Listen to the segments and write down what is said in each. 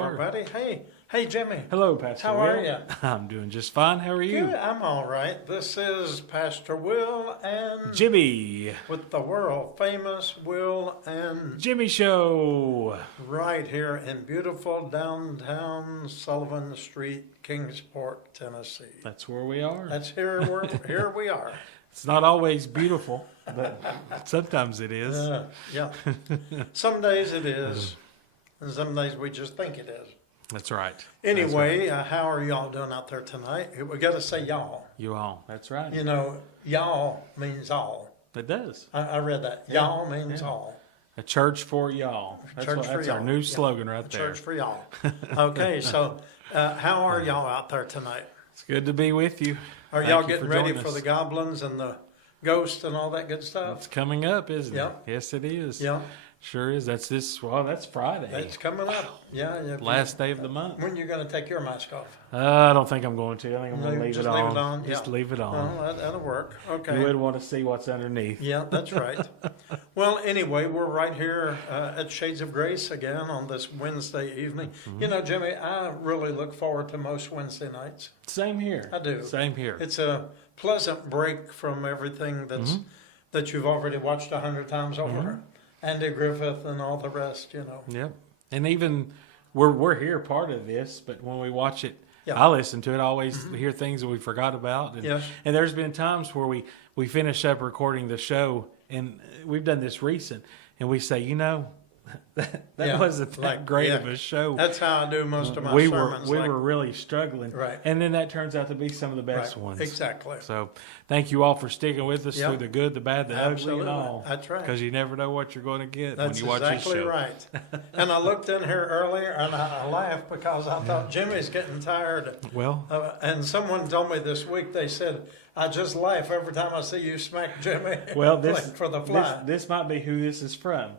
are. Everybody. Hey, Jimmy. Hello, Pastor How Will. are you? I'm doing just fine. How are you? Good. I'm all right. This is Pastor Will and Jimmy. with the world famous Will and Jimmy Show. right here in beautiful downtown Sullivan Street, Kingsport, Tennessee. That's where we are. That's here we are. It's not always beautiful, but sometimes it is. Yeah. Some days it is, and some days we just think it is. That's right. Anyway, how are y'all doing out there tonight? We got to say y'all. You all. That's right. You know, y'all means all. It does. I read that. Y'all means all. A church for y'all. That's our new slogan right there. Church for y'all. Okay, so how are y'all out there tonight? It's good to be with you. Are Thank y'all you getting for ready joining for us. the goblins and the ghosts and all that good stuff? It's coming up, isn't Yep. it? Yes, it is. Yeah, Sure is. That's Friday. that's coming up. Yeah. Last day of the month. When you going to take your mask off? I don't think I'm going to. I think I'm No, going to leave just it leave on. it on, Just yeah. leave it on. Oh, that'll work. You Okay. would want to see what's underneath. Yeah, that's right. Well, anyway, we're right here at Shades of Grace again on this Wednesday evening. Mm-hmm. You know, Jimmy, I really look forward to most Wednesday nights. Same here. I do. Same here. It's a pleasant break from everything that you've already watched 100 times over. Andy Griffith and all the rest, you know. Yep. And even we're here part of this, but when we watch it, Yeah. I listen to it. I always hear things that we forgot about. And, Yes. and there's been times where we finish up recording the show, and we've done this recent, and we say, that Yeah, wasn't that like, great yeah. of a show. That's how I do most of my we sermons. were really struggling, Right. And then that turns out to be some of the best right, ones. exactly. So thank you all for sticking with us Yep. through the good, the bad, the ugly, Absolutely. and all. That's right. Because you never know what you're going to get That's when you watch this exactly show. right. And I looked in here earlier and I laughed because I thought Jimmy's getting tired. Well, And someone told me this week, they said, I just laugh every time I see you smack Jimmy well, like for the fly. this might be who this is from.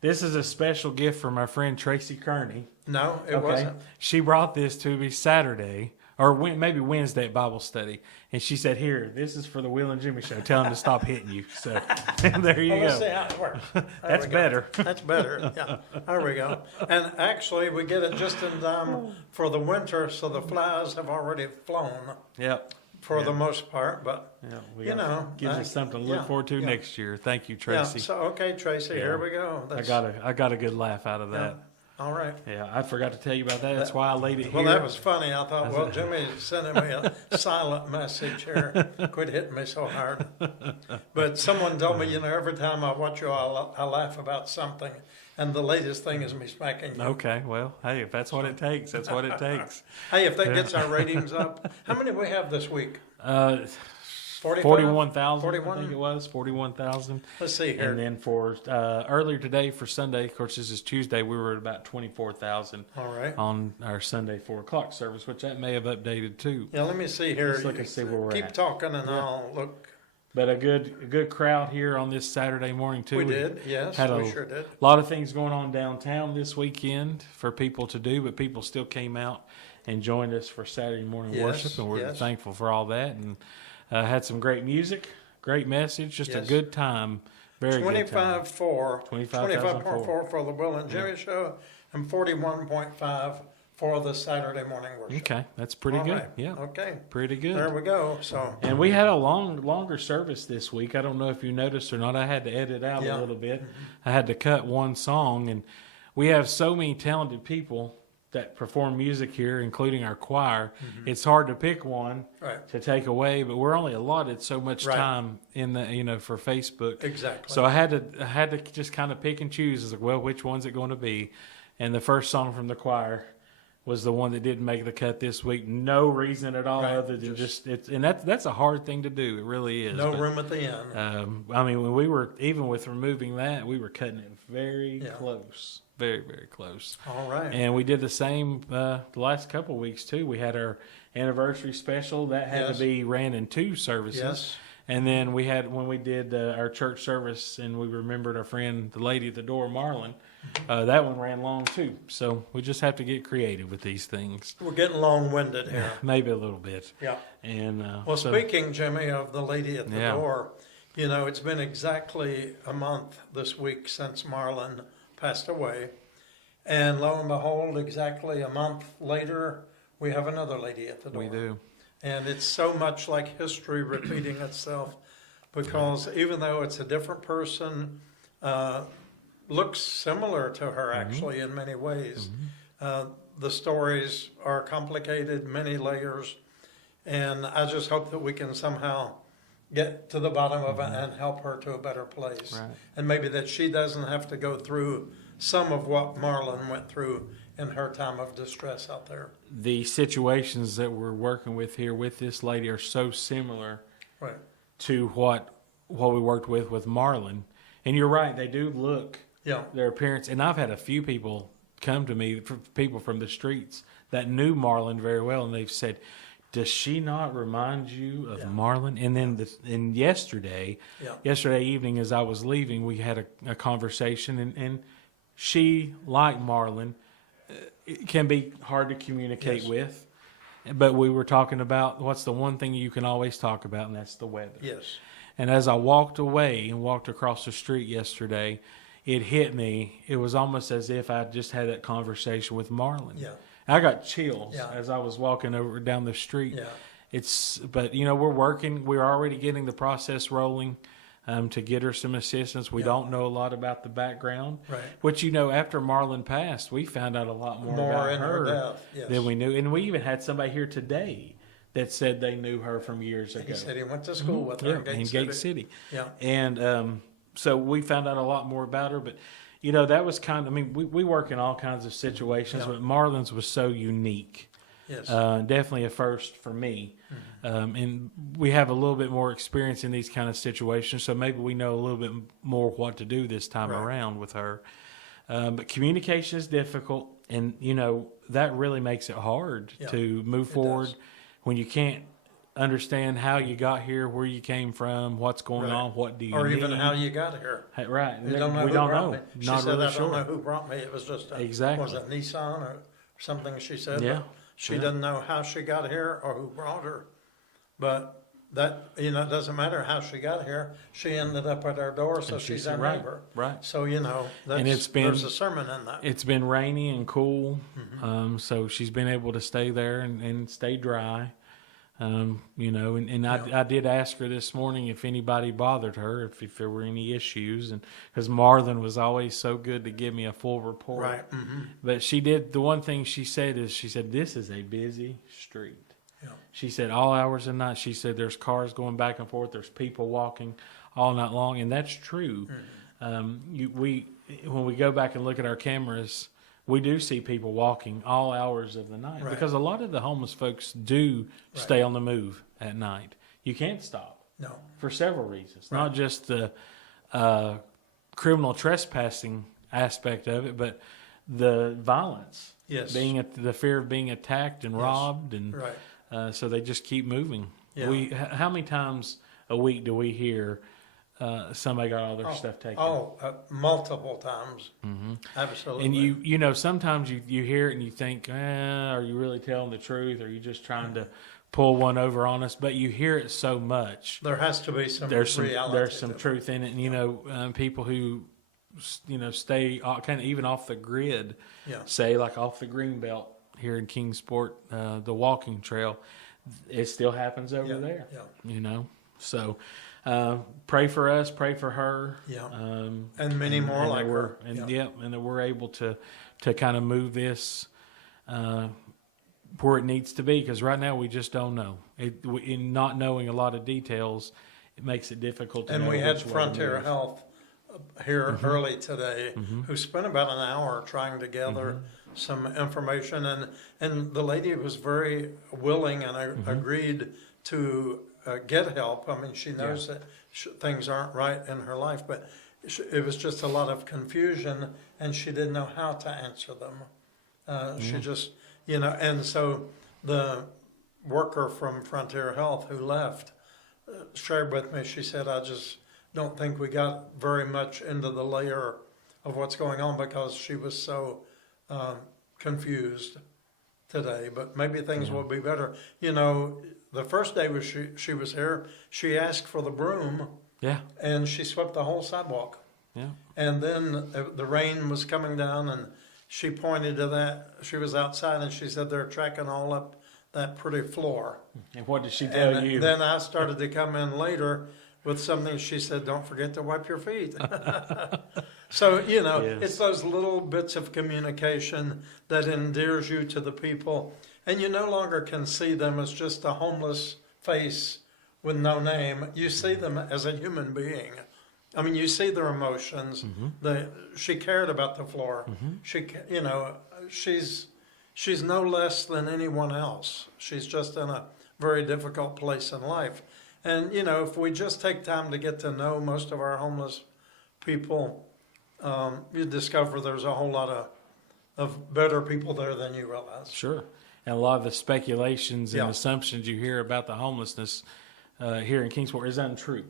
This is a special gift from our friend Tracy Kearney. No, it wasn't. She brought this to me Saturday, or maybe Wednesday at Bible study. And she said, here, this is for the Will and Jimmy show. Tell them to stop hitting you. So there you Well, let's see go. how it works. There That's we go. better. That's better. Yeah, there we go. And actually, we get it just in time for the winter, so the flies have already flown Yep. for the most part. But Yeah, you know, gives us something to look yeah, forward to yeah. next year. Thank you, yeah. Tracy. So okay, Tracy, Yeah. here we go. I got a good laugh out of that. All right. Yeah, I forgot to tell you about that. That's why I laid it Well, here. that was funny. I thought, well, Jimmy's sending me a silent message here. Quit hitting me so hard. But someone told me, every time I watch you, I laugh about something. And the latest thing is me smacking you. Okay, well, hey, if that's what it takes, that's what it takes. Hey, if that gets our ratings up, how many do we have this week? 45? 41,000, I 41? think it was, 41,000. Let's see here. And then for earlier today, for Sunday, of course, this is Tuesday, we were at about 24,000 All right. on our Sunday 4 o'clock service, which that may have updated too. Yeah, let me see here. Let's look and see where we're Keep at. talking and I'll look. But a good crowd here on this Saturday morning too. We did, yes, had we sure did. A lot of things going on downtown this weekend for people to do, but people still came out and joined us for Saturday morning Yes, worship, and we're yes. thankful for all that. And had some great music, great message, just a Yes. good time. Very good time. 25.4 for the Will and Jimmy show, and 41.5 for the Saturday morning worship. Okay, that's pretty All good. right. Yeah, Okay. pretty good. There we go. So And we had a longer service this week. I don't know if you noticed or not. I had to edit out Yeah. a little bit. I had to cut one song, and we have so many talented people that perform music here, including our choir. It's hard to pick one right. to take away, but we're only allotted so much Right. time in the for Facebook. Exactly. So I had to just kind of pick and choose. As like, well, which one's it going to be? And the first song from the choir was the one that didn't make the cut this week. No reason at all, Right. other than just it's, and that's a hard thing to do. It really is. No But, room at the end. I mean, when we were even with removing that, we were cutting it very Yeah. close, very close. All right. And we did the same the last couple of weeks too. We had our anniversary special that had Yes. to be ran in 2 services. Yes. And then we had when we did our church service and we remembered our friend, the lady at the door, Marlon. That one ran long too. So we just have to get creative with these things. We're getting long-winded here. Maybe a little bit. Yeah. And Well, so- speaking, Jimmy, of the lady at the Yeah. door, it's been exactly a month this week since Marlon passed away. And lo and behold, exactly a month later, we have another lady at the door. We do. And it's so much like history repeating itself, because even though it's a different person, looks similar to her actually in many ways. The stories are complicated, many layers, and I just hope that we can somehow get to the bottom of it and help her to a better place. Right. And maybe that she doesn't have to go through some of what Marlon went through in her time of distress out there. The situations that we're working with here with this lady are so similar Right. to what we worked with Marlon. And you're right, they do look Yeah. their appearance. And I've had a few people come to me, people from the streets that knew Marlon very well, and they've said, "Does she not remind you of Yeah. Marlon?" And then yesterday evening, as I was leaving, we had a conversation, and she, like Marlon, it can be hard to communicate Yes. with. But we were talking about what's the one thing you can always talk about, and that's the weather. Yes. And as I walked away and walked across the street yesterday, it hit me. It was almost as if I just had that conversation with Marlon. Yeah. I got chills Yeah. as I was walking over down the street. Yeah. But we're working. We're already getting the process rolling to get her some assistance. We don't know a lot about the background, Right. which after Marlon passed, we found out a lot more about in her death. Yes. than we knew, and we even had somebody here today that said they knew her from years ago. He said he went to school with her Yeah, in Gate City. Yeah. And so we found out a lot more about her. But, that was we work in all kinds of situations, Yeah. but Marlon's was so unique. Yes. Definitely a first for me. And we have a little bit more experience in these kind of situations, so maybe we know a little bit more what to do this time Right. around with her. But communication is difficult, and, that really makes it hard Yeah, to move it forward does. when you can't understand how you got here, where you came from, what's going Right. on, what do you Or need. even how you got here. Hey, right. You don't know we who don't brought know. me. She Not said, really I don't know sure. who brought me. It was just Exactly. was it Nissan or something she said? Yeah. But she Yeah. doesn't know how she got here or who brought her. But that, it doesn't matter how she got here. She ended up at our door, so And she's said, our right, neighbor. right. So, that's, it's been- there's a sermon in that. It's been rainy and cool, so she's been able to stay there and stay dry. I did ask her this morning if anybody bothered her, if there were any issues, and because Marlon was always so good to give me a full report. Right. Mm-hmm. But she did. The one thing she said, this is a busy street. Yeah. She said all hours of the night. She said there's cars going back and forth. There's people walking all night long, and that's true. When we go back and look at our cameras, we do see people walking all hours of the night Right. because a lot of the homeless folks do Right. stay on the move at night. You can't stop No. for several reasons, Right. not just the criminal trespassing aspect of it, but the violence, Yes. the fear of being attacked and Yes. robbed, and Right. so they just keep moving. Yeah. How many times a week do we hear somebody got all their stuff taken? Multiple times. Mm-hmm. Absolutely. And sometimes you hear it and you think, are you really telling the truth? Or are you just trying to pull one over on us? But you hear it so much. There has to be some There's reality. some to it. truth in it. And, people who, stay kind of even off the grid, Yeah. say like off the green belt here in Kingsport, the walking trail, it still happens over Yeah. there, Yeah. So pray for us, pray for her. Yeah. And many more that like we're, her. and Yeah. and that we're able to kind of move this where it needs to be, because right now we just don't know. In not knowing a lot of details, it makes it difficult to know. And we had which way to Frontier move. Health here Mm-hmm. early today, who spent about an hour trying to gather Mm-hmm. some information, and the lady was very willing and Mm-hmm. agreed to get help. I mean, she knows that things aren't right in her life, but it was just a lot of confusion, and she didn't know how to answer them. She just, and so the worker from Frontier Health who left shared with me, she said, I just don't think we got very much into the layer of what's going on because she was so confused today, but maybe things will be better. The first day she was here, she asked for the broom Yeah, and she swept the whole sidewalk. yeah. And then the rain was coming down, and she pointed to that. She was outside and she said they're tracking all up that pretty floor. And what did she tell And you? then I started to come in later with something. She said, "Don't forget to wipe your feet." So, Yes. it's those little bits of communication that endears you to the people. And you no longer can see them as just a homeless face with no name. You see them as a human being. I mean, you see their emotions. She cared about the floor. She's no less than anyone else. She's just in a very difficult place in life. And, if we just take time to get to know most of our homeless people, you discover there's a whole lot of better people there than you realize. Sure. And a lot of the speculations and Yeah. assumptions you hear about the homelessness here in Kingsport is untrue.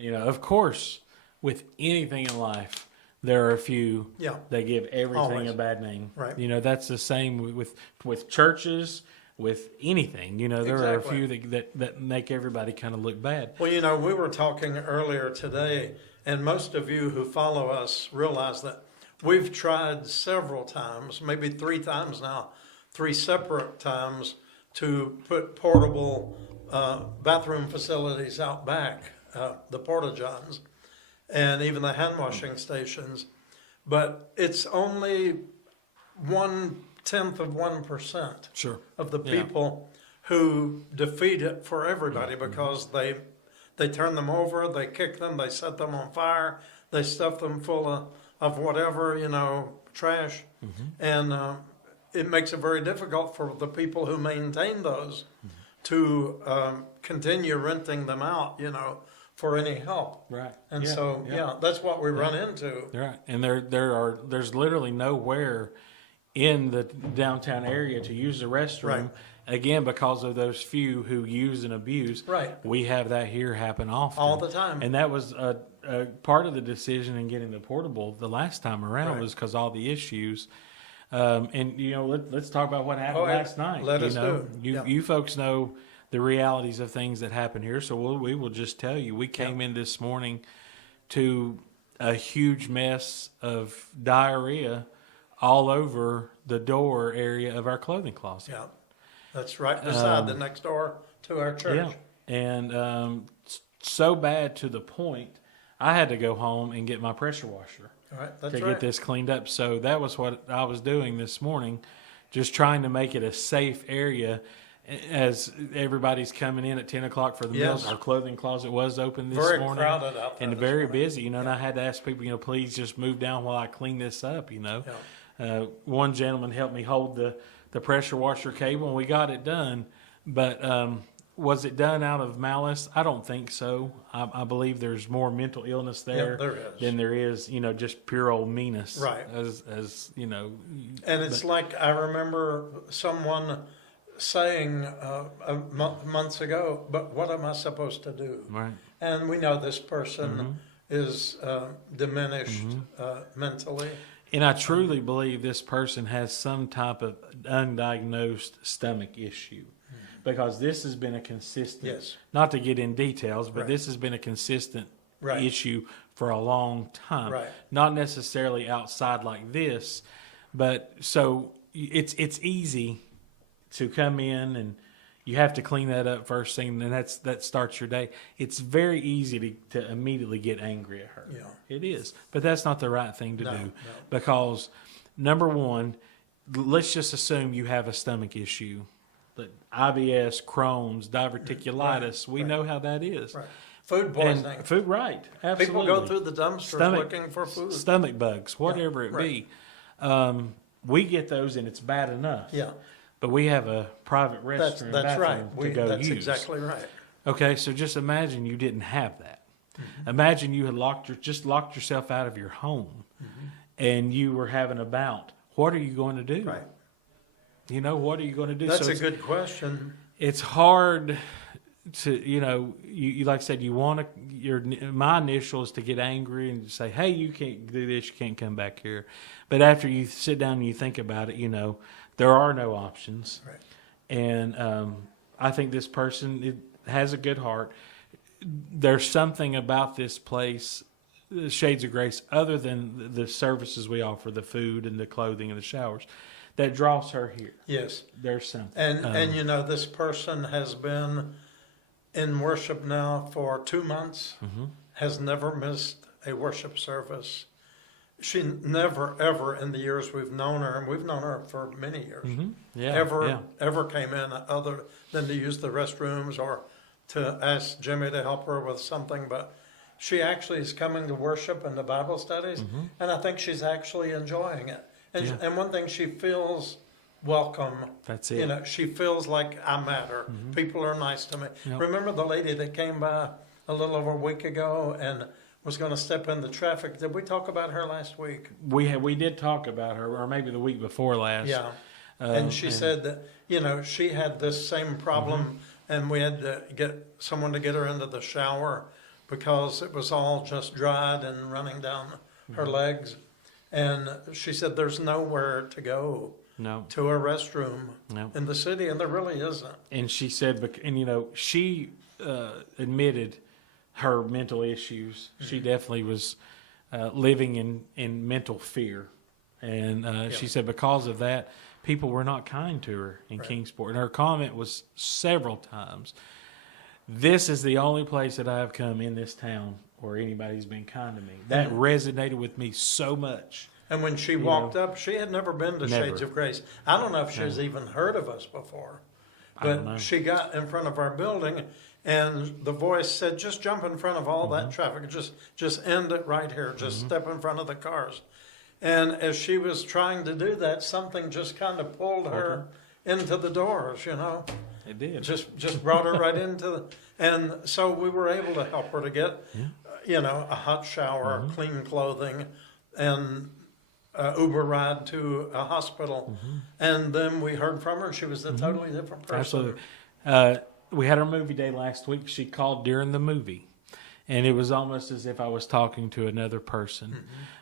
Of course, with anything in life, there are a few Yeah. that give everything Always. a bad name. Right. That's the same with churches, with anything. There are a Exactly. few that make everybody kind of look bad. Well, we were talking earlier today, and most of you who follow us realize that we've tried several times, maybe 3 times now, 3 separate times, to put portable bathroom facilities out back, the porta-johns, and even the hand washing stations. But it's only 1/10 of 1% Sure. of the Yeah. people who defeat it for everybody, because they turn them over, they kick them, they set them on fire, they stuff them full of whatever, trash. And it makes it very difficult for the people who maintain those to continue renting them out, for any help. Right. And Yeah, so, yeah. that's what we run into. Right, and there's literally nowhere in the downtown area to use the restroom. Right. Again, because of those few who use and abuse. Right. We have that here happen often. All the time. And that was a part of the decision in getting the portable the last time around Right. was because all the issues. And let's talk about what happened Oh, yeah. last night. Let us do. You Yeah. you folks know the realities of things that happen here, so we will just tell you. We came in this morning to a huge mess of diarrhea all over the door area of our clothing closet. Yeah. That's right beside the next door to our church. Yeah, and so bad to the point I had to go home and get my pressure washer All right. That's to right. get this cleaned up. So that was what I was doing this morning, just trying to make it a safe area. As everybody's coming in at 10 o'clock for the meals, Yes. our clothing closet was open this Very morning. crowded out there And this very morning. busy, and I had to ask people, please just move down while I clean this up, One gentleman helped me hold the pressure washer cable, and we got it done. But was it done out of malice? I don't think so. I believe there's more mental illness there, there is. than there is, just pure old meanness. Right. As And it's like I remember someone saying months ago, "But what am I supposed to do?" right. And we know this person is diminished mentally. And I truly believe this person has some type of undiagnosed stomach issue, because this has been a consistent, Yes. not to get in details, but Right. this has been a consistent Right. issue for a long time. Right. Not necessarily outside like this, but so it's easy to come in and you have to clean that up first thing, and that starts your day. It's very easy to immediately get angry at her. Yeah. It is. But that's not the right thing to No, do. no. Because, number one, let's just assume you have a stomach issue. But IBS, Crohn's, diverticulitis, we right. know how that is. Right. Food poisoning. And food, right. Absolutely. People go through the dumpsters looking for food. Stomach bugs, whatever it right. be. We get those and it's bad enough. Yeah. But we have a private restroom That's right. bathroom to go That's use. exactly right. Okay, so just imagine you didn't have that. Imagine you had locked yourself out of your home, and you were having a bout. What are you going to do? Right. What are you going to do? That's So a good question. it's hard to, you like I said, you want to, my initial is to get angry and say, hey, you can't do this, you can't come back here. But after you sit down and you think about it, there are no options. Right. And I think this person has a good heart. There's something about this place Shades of Grace, other than the services we offer, the food and the clothing and the showers, that draws her here. Yes. There's something. And you know, this person has been in worship now for 2 months, has never missed a worship service. She never, ever in the years we've known her, and we've known her for many years, ever came in other than to use the restrooms or to ask Jimmy to help her with something. But she actually is coming to worship and the Bible studies, and I think she's actually enjoying it. And one thing, she feels welcome. That's it. You know, she feels like I matter. People are nice to me. Yep. Remember the lady that came by a little over a week ago and was going to step into traffic? Did we talk about her last week? We did talk about her, or maybe the week before last. Yeah. And she said that, you know, she had this same problem, and we had to get someone to get her into the shower because it was all just dried and running down her legs. And she said there's nowhere to go to a restroom in the city, and there really isn't. And she said, and you know, she admitted her mental issues. She definitely was living in mental fear. And she said because of that, people were not kind to her in Kingsport. And her comment was several times, this is the only place that I have come in this town where anybody's been kind to me. That resonated with me so much. And when she walked up, she had never been to Shades of Grace. I don't know if she's even heard of us before. But she got in front of our building, and the voice said, just jump in front of all that traffic. Just end it right here. Just step in front of the cars. And as she was trying to do that, something just kind of pulled her into the doors, you know. It did. Just brought her right into and so we were able to help her to get, you know, a hot shower, clean clothing, and Uber ride to a hospital. And then we heard from her. She was a totally different person. Absolutely. We had our movie day last week. She called during the movie, and it was almost as if I was talking to another person.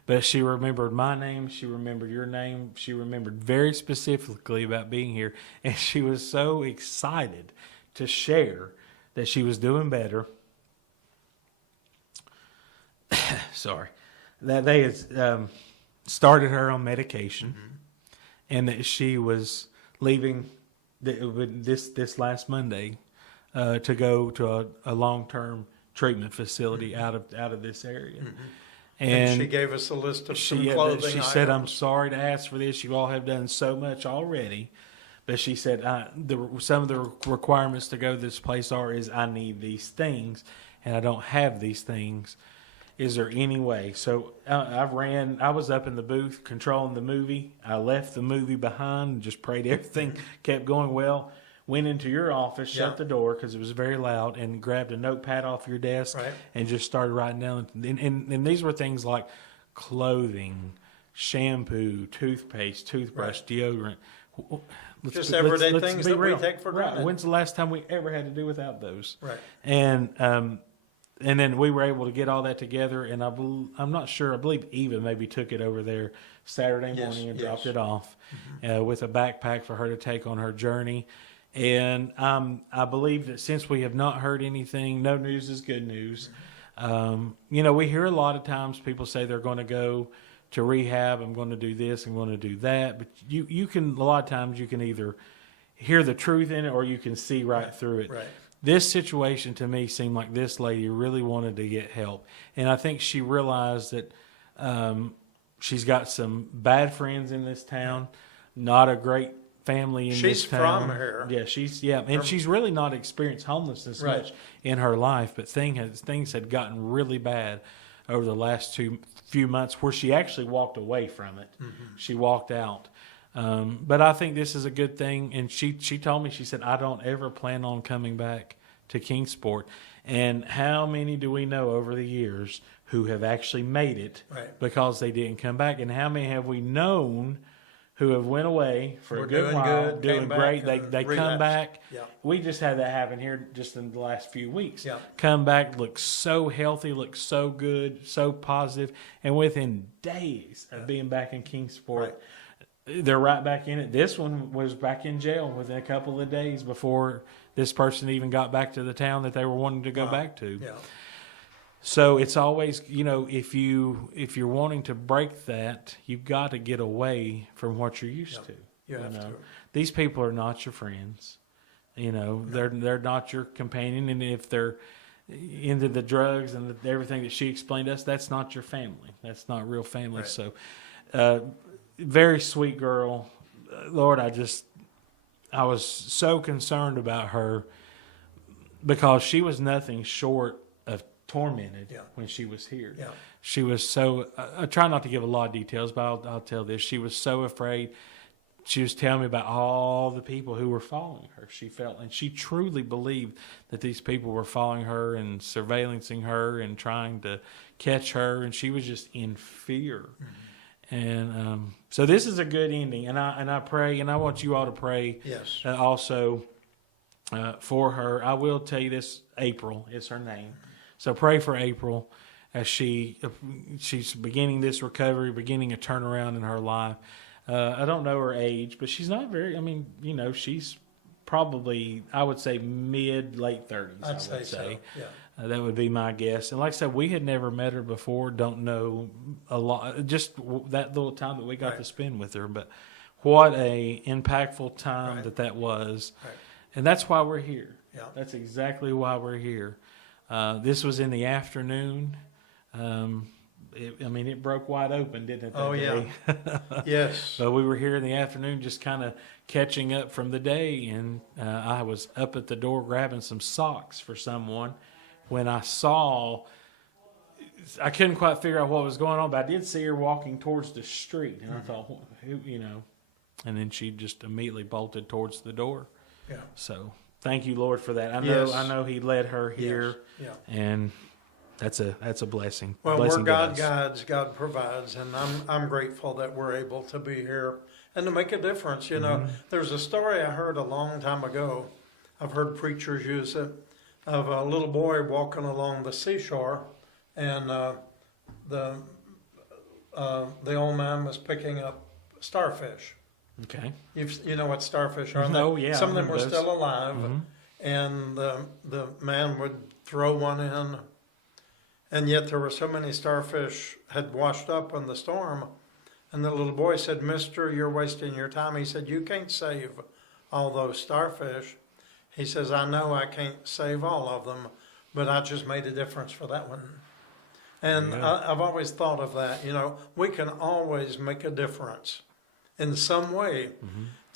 But she remembered my name. She remembered your name. She remembered very specifically about being here. And she was so excited to share that she was doing better. Sorry. That they had started her on medication, and that she was leaving this last Monday to go to a long-term treatment facility out of this area. And she gave us a list of some clothing She said, I'm sorry to ask for this. You all have done so much already. But she said, some of the requirements to go to this place is I need these things, and I don't have these things. Is there any way? So I was up in the booth controlling the movie. I left the movie behind and just prayed everything kept going well. Went into your office, shut the door because it was very loud, and grabbed a notepad off your desk and just started writing down. And these were things like clothing, shampoo, toothpaste, toothbrush, deodorant. Just everyday things that we take for granted. When's the last time we ever had to do without those? Right. And then we were able to get all that together, and I'm not sure. I believe Eva maybe took it over there Saturday morning and dropped it off with a backpack for her to take on her journey. And I believe that since we have not heard anything, no news is good news. You know, we hear a lot of times people say they're going to go to rehab. I'm going to do this. I'm going to do that. But you can, a lot of times you can either hear the truth in it or you can see right through it. Right. This situation to me seemed like this lady really wanted to get help. And I think she realized that she's got some bad friends in this town, not a great family in this town. She's from here. Yeah, and she's really not experienced homelessness much in her life, but things had gotten really bad over the last few months where she actually walked away from it. She walked out. But I think this is a good thing. And she told me, she said, I don't ever plan on coming back to Kingsport. And how many do we know over the years who have actually made it because they didn't come back? And how many have we known who have went away for a good while, doing great? They come back. Yeah. We just had that happen here just in the last few weeks. Yeah. Come back, look so healthy, look so good, so positive. And within days of being back in Kingsport, they're right back in it. This one was back in jail within a couple of days before this person even got back to the town that they were wanting to go back to. Yeah. So it's always, if you're wanting to break that, you've got to get away from what you're used to. You have to. These people are not your friends. They're not your companion, and if they're into the drugs and everything that she explained to us, that's not your family. That's not real family. Right. So, very sweet girl. Lord, I was so concerned about her because she was nothing short of tormented when she was here. Yeah. She was so, I try not to give a lot of details, but I'll tell this. She was so afraid. She was telling me about all the people who were following her. She felt, and she truly believed that these people were following her and surveillancing her and trying to catch her, and she was just in fear. Mm-hmm. And so this is a good ending, and I pray, and I want you all to pray. Yes. Also for her. I will tell you this: April is her name, so pray for April as she's beginning this recovery, beginning a turnaround in her life. I don't know her age, but she's not very, she's probably, I would say, late 30s. I'd say so, yeah. That would be my guess. And like I said, we had never met her before, don't know a lot, just that little time that we got to spend with her. But what a impactful time that was. Right. And that's why we're here. Yeah. That's exactly why we're here. This was in the afternoon. It broke wide open, didn't it? Oh, yeah. Yes. But we were here in the afternoon just kind of catching up from the day, and I was up at the door grabbing some socks for someone when I couldn't quite figure out what was going on, but I did see her walking towards the street, and I thought, and then she just immediately bolted towards the door. Yeah. So thank you, Lord, for that. I know He led her here, and that's a blessing. Well, where God guides, God provides, and I'm grateful that we're able to be here and to make a difference. There's a story I heard a long time ago. I've heard preachers use it, of a little boy walking along the seashore, and the old man was picking up starfish. Okay. You know what starfish are? No, yeah. Some of them were still alive, and the man would throw one in. And yet there were so many starfish had washed up in the storm. And the little boy said, "Mister, you're wasting your time." He said, "You can't save all those starfish." He says, "I know I can't save all of them, but I just made a difference for that one." And I've always thought of that. We can always make a difference in some way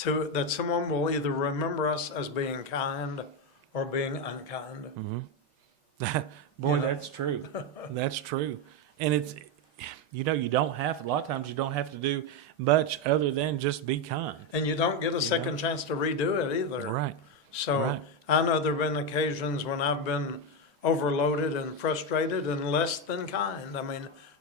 that someone will either remember us as being kind or being unkind. Mm-hmm. Boy, that's true. That's true. And it's, you don't have, a lot of times you don't have to do much other than just be kind. And you don't get a second chance to redo it either. Right. So I know there have been occasions when I've been overloaded and frustrated and less than kind.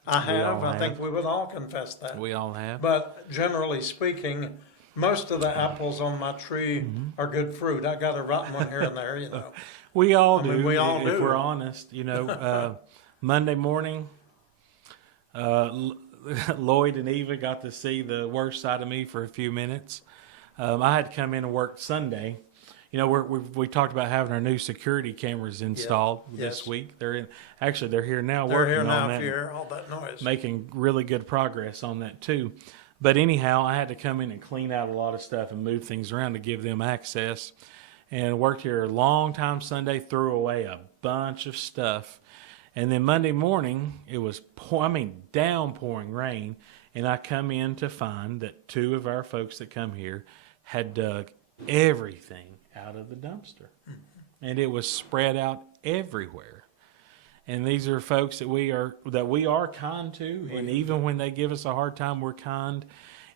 I have. I think we would all confess that. We all have. But generally speaking, most of the apples on my tree are good fruit. I got a rotten one here and there, We all do. We all do. If we're honest, Monday morning, Lloyd and Eva got to see the worst side of me for a few minutes. I had to come in and work Sunday. We talked about having our new security cameras installed this week. They're here now. They're here now. On if you hear all that noise, making really good progress on that too. But anyhow, I had to come in and clean out a lot of stuff and move things around to give them access. And worked here a long time Sunday, threw away a bunch of stuff. And then Monday morning, it was downpouring rain. And I come in to find that two of our folks that come here had dug everything out of the dumpster. And it was spread out everywhere. And these are folks that we are kind to. And even when they give us a hard time, we're kind.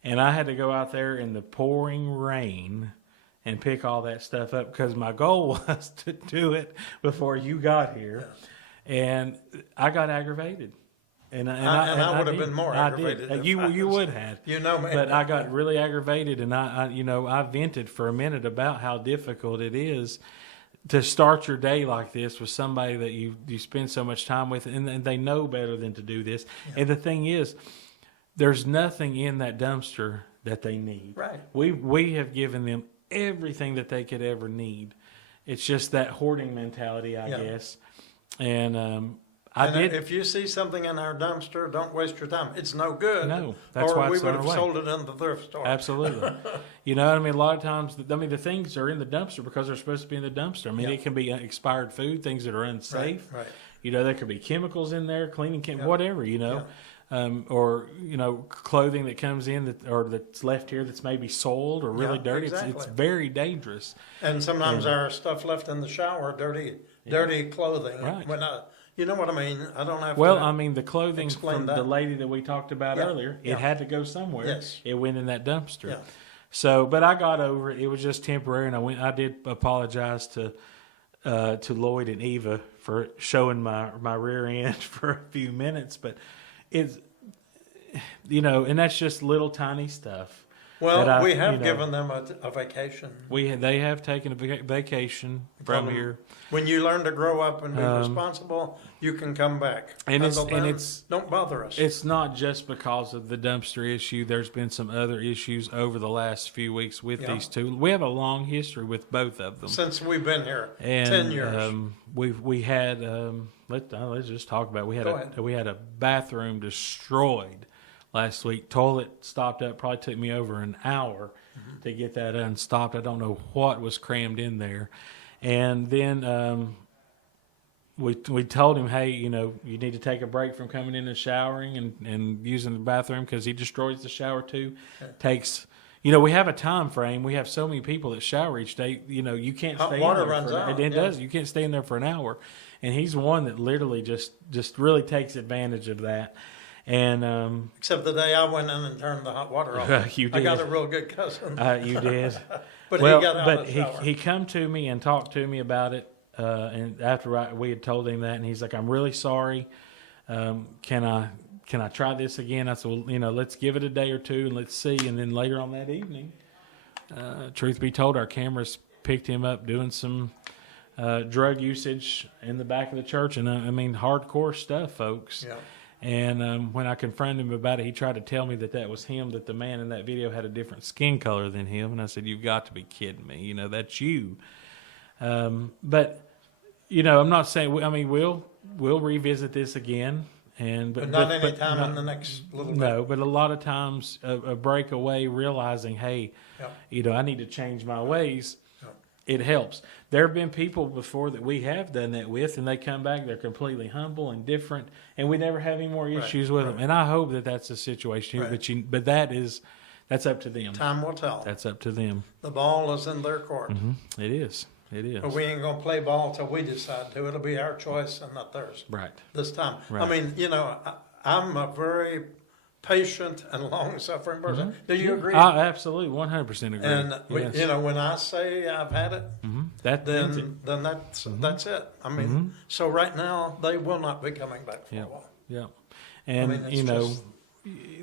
And I had to go out there in the pouring rain and pick all that stuff up because my goal was to do it before you got here. And I got aggravated. And I would have been more aggravated. You would have. Me. But I got really aggravated, and I vented for a minute about how difficult it is to start your day like this with somebody that you spend so much time with, and they know better than to do this. Yeah. And the thing is, there's nothing in that dumpster that they need. Right. We have given them everything that they could ever need. It's just that hoarding mentality, I guess. And If you see something in our dumpster, don't waste your time. It's no good. No, that's why we it's would thrown have away. sold it in the thrift store. Absolutely. You know, I mean, a lot of times, the things are in the dumpster because they're supposed to be in the dumpster. I mean, Yeah. it can be expired food, things that are unsafe. Right. You know, there could be chemicals in there, cleaning whatever, you know. Or, you know, clothing that comes in that's left here that's maybe soiled or really Yeah, dirty. exactly. It's very dangerous. And sometimes our stuff left in the shower, dirty clothing. Right. You know what I mean? I don't have Well, to. I mean, the clothing explain from that. the lady that we talked about Yeah, earlier, yeah. it had to go somewhere. Yes. It went in that dumpster. Yeah. So, but I got over it. It was just temporary, and I did apologize to Lloyd and Eva for showing my rear end for a few minutes, but it's, you know, and that's just little tiny stuff. Well, we have given them a vacation. They have taken a vacation from them, here. When you learn to grow up and be responsible, you can come back. And Until then, it's don't bother us. It's not just because of the dumpster issue. There's been some other issues over the last few weeks with these two. We have a long history with both of them. Since we've been here, And 10 years. we had let's just talk about it. We had a bathroom destroyed last week. Toilet stopped up. Probably took me over an hour to get that unstopped. I don't know what was crammed in there. And then we told him, hey, you know, you need to take a break from coming in and showering and using the bathroom because he destroys the shower too. Okay. Takes, you know, we have a time frame. We have so many people that shower each day. You know, you can't stay water in there runs out. It does. You can't stay in there for an hour. And he's one that literally just really takes advantage of that. And except the day I went in and turned the hot water off. You did. I got a real good cousin. You did. But well, he got out of the shower. he come to me and talked to me about it. And after we had told him that, and he's like, "I'm really sorry. Can I try this again?" I said, "Well, you know, let's give it a day or two and let's see." And then later on that evening, truth be told, our cameras picked him up doing some drug usage in the back of the church, and I mean hardcore stuff, folks. Yeah. And when I confronted him about it, he tried to tell me that was him, that the man in that video had a different skin color than him. And I said, "You've got to be kidding me. You know, that's you." But, you know, I'm not saying, I mean, we'll revisit this again. But not any time in the next little bit. No, but a lot of times a breakaway, realizing, hey, you know, I need to change my ways. It helps. There have been people before that we have done that with, and they come back, they're completely humble and different, and we never have any more issues with them. And I hope that that's the situation, but that's up to them. Time will tell. That's up to them. The ball is in their court. Mm-hmm. It is. But we ain't going to play ball till we decide to. It'll be our choice and not theirs. Right. This time. Right. I mean, you know, I'm a very patient and long-suffering person. Mm-hmm. Do you agree? I absolutely 100% agree. And yes. you know, when I say I've had it, then that's it. I mean, so right now they will not be coming back for a while. Yeah, and I mean, you know,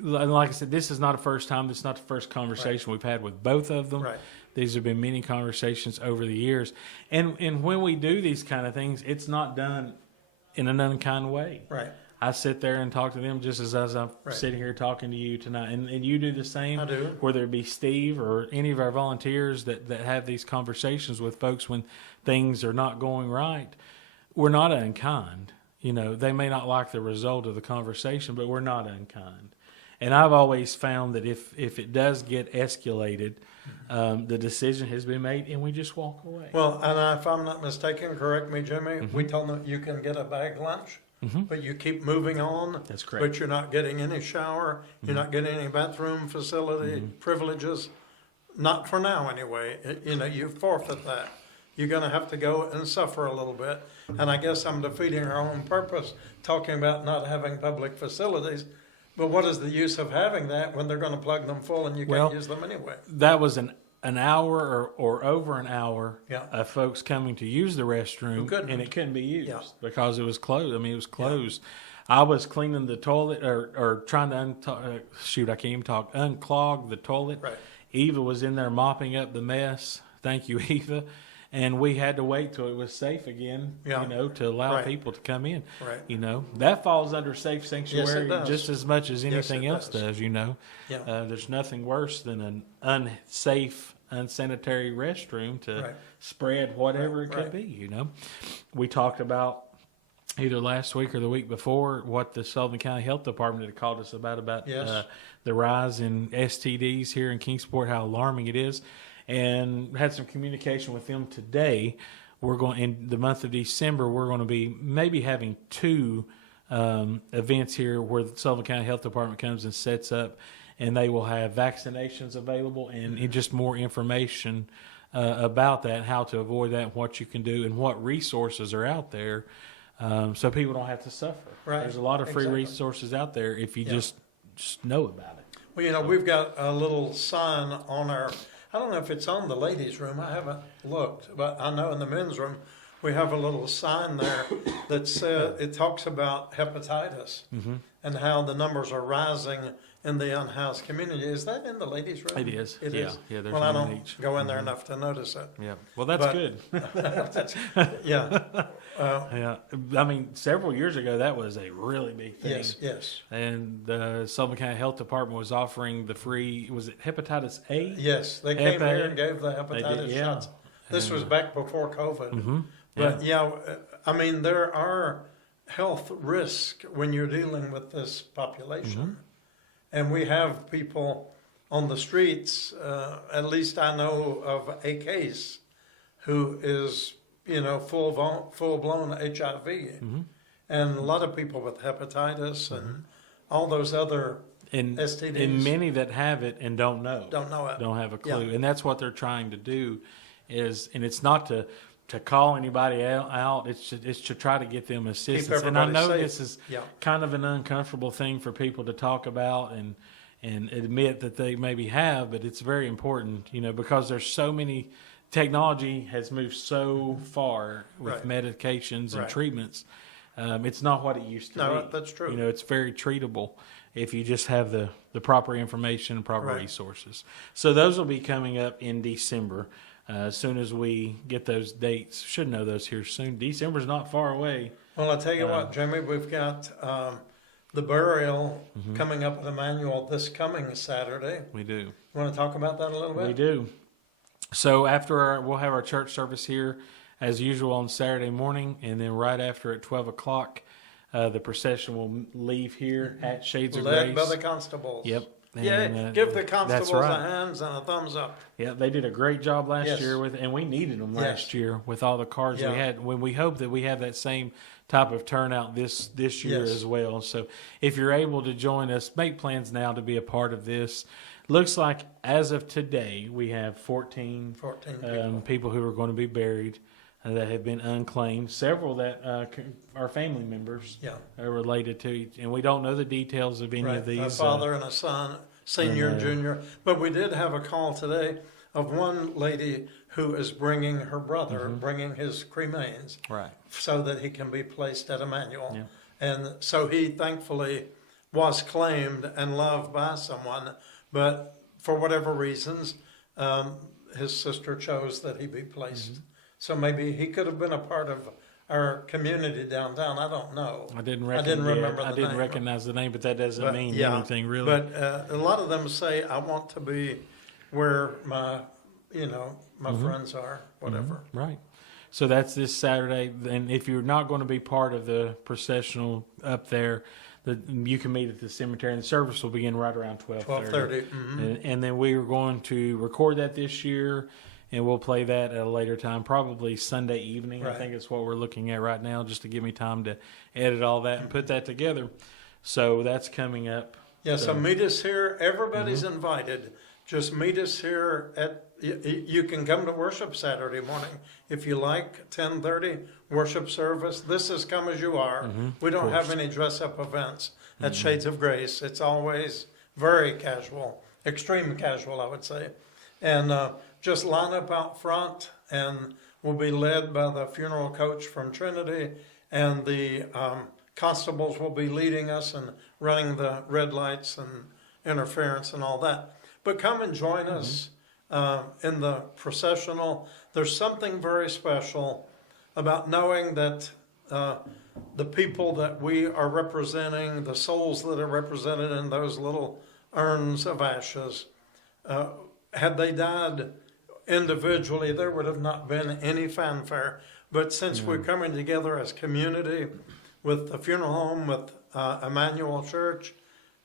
like I said, this is not the first time. This is not the first conversation we've had with both of them. Right. These have been many conversations over the years, and when we do these kind of things, it's not done in an unkind way. Right. I sit there and talk to them just as I'm sitting here talking to you tonight. And you do the same. I do. Whether it be Steve or any of our volunteers that have these conversations with folks when things are not going right. We're not unkind. You know, they may not like the result of the conversation, but we're not unkind. And I've always found that if it does get escalated, the decision has been made and we just walk away. Well, and if I'm not mistaken, correct me, Jimmy, we told them you can get a bag lunch. But you keep moving on. That's correct. But you're not getting any shower. You're not getting any bathroom facility privileges. Not for now, anyway. You know, you forfeit that. You're going to have to go and suffer a little bit. And I guess I'm defeating our own purpose, talking about not having public facilities. But what is the use of having that when they're going to plug them full and you can't use them anyway? That was an hour or over an hour of folks coming to use the restroom, and it couldn't be used because it was closed. I mean, it was closed. I was cleaning the toilet or trying to unclog the toilet. Right. Eva was in there mopping up the mess. Thank you, Eva. And we had to wait till it was safe again, you know, to allow people to come in. Right. You know, that falls under safe sanctuary just as much as anything else does, you know. Yeah. There's nothing worse than an unsafe, unsanitary restroom to spread whatever it could be, you know. We talked about either last week or the week before, what the Sullivan County Health Department had called us about Yes. the rise in STDs here in Kingsport, how alarming it is, and had some communication with them today. We're going in the month of December. We're going to be maybe having two events here where the Sullivan County Health Department comes and sets up, and they will have vaccinations available and just more information about that, how to avoid that, what you can do, and what resources are out there, so people don't have to suffer. Right. There's a lot of free Exactly. resources out there if you Yeah. just know about it. Well, we've got a little sign on our, I don't know if it's on the ladies' room. I haven't looked, but I know in the men's room, we have a little sign there that says, it talks about hepatitis and how the numbers are rising in the unhoused community. Is that in the ladies' room? It is. It Yeah. is? Yeah, there's Well, I one in don't each. go in there enough to notice it. Yeah. Well, that's But- good. Yeah. Yeah. I mean, several years ago, that was a really big thing. Yes. And the Sullivan County Health Department was offering the free, was it hepatitis A? Yes, they came Hepa- here and gave the hepatitis did, yeah. shots. This was back before COVID. Mm-hmm. But I mean, there are health risks when you're dealing with this population. And we have people on the streets, at least I know of a case, who is, full-blown HIV. And a lot of people with hepatitis and all those other And STDs. and many that have it and don't know. don't know it. Don't have a clue. Yeah. And that's what they're trying to do and it's not to call anybody out. It's to try to get them assistance. And I everybody know safe. this is Yeah. kind of an uncomfortable thing for people to talk about and admit that they maybe have, but it's very important, because there's so many, technology has moved so far with Right. medications and Right. treatments. It's not what it used to No, be. that's true. It's very treatable if you just have the proper information and proper Right. resources. So those will be coming up in December. As soon as we get those dates, should know those here soon. December's not far away. Well, I'll tell you what, Jimmy, we've got the burial coming up at Emmanuel this coming Saturday. We do. You want to talk about that a little bit? We do. So we'll have our church service here as usual on Saturday morning, and then right after at 12 o'clock, the procession will leave here at Shades of Led by Grace. the constables. Yep. Yeah, And, give the that's constables right. a hands and a thumbs up. Yeah, they did a great job last Yes. year and we needed them last Yes. year with all the cars Yeah. we had. When we hope that we have that same type of turnout this year Yes. as well. So if you're able to join us, make plans now to be a part of this. Looks like as of today we have 14 14 people who are going to be buried that have been unclaimed. Several that are family members Yeah. are related to, and we don't know the details of any Right. of these. A father and a son, senior and junior. But we did have a call today of one lady who is bringing her brother, bringing his cremains, right. so that he can be placed at Emmanuel. Yeah. And so he thankfully was claimed and loved by someone, but for whatever reasons, his sister chose that he be placed. So maybe he could have been a part of our community downtown. I don't know. I didn't remember I the didn't name. recognize the name, but that doesn't But, mean yeah, anything really. But a lot of them say, I want to be where my friends are, whatever. Right. So that's this Saturday. And if you're not going to be part of the processional up there, you can meet at the cemetery, and the service will begin right around 12:30. 12:30. And then we are going to record that this year, and we'll play that at a later time, probably Sunday evening. I Right. think it's what we're looking at right now, just to give me time to edit all that and put that together. So that's coming up. Yeah, so meet us here. Everybody's invited. Just meet us here you can come to worship Saturday morning if you like, 10:30 worship service. This is come as you are. We don't have any dress up events at Shades of Grace. It's always very casual, extreme casual, I would say. And just line up out front, and we'll be led by the funeral coach from Trinity, and the constables will be leading us and running the red lights and interference and all that. But come and join us in the processional. There's something very special about knowing that the people that we are representing, the souls that are represented in those little urns of ashes, had they died individually, there would have not been any fanfare. But since we're coming together as community, with the funeral home, with Emmanuel Church,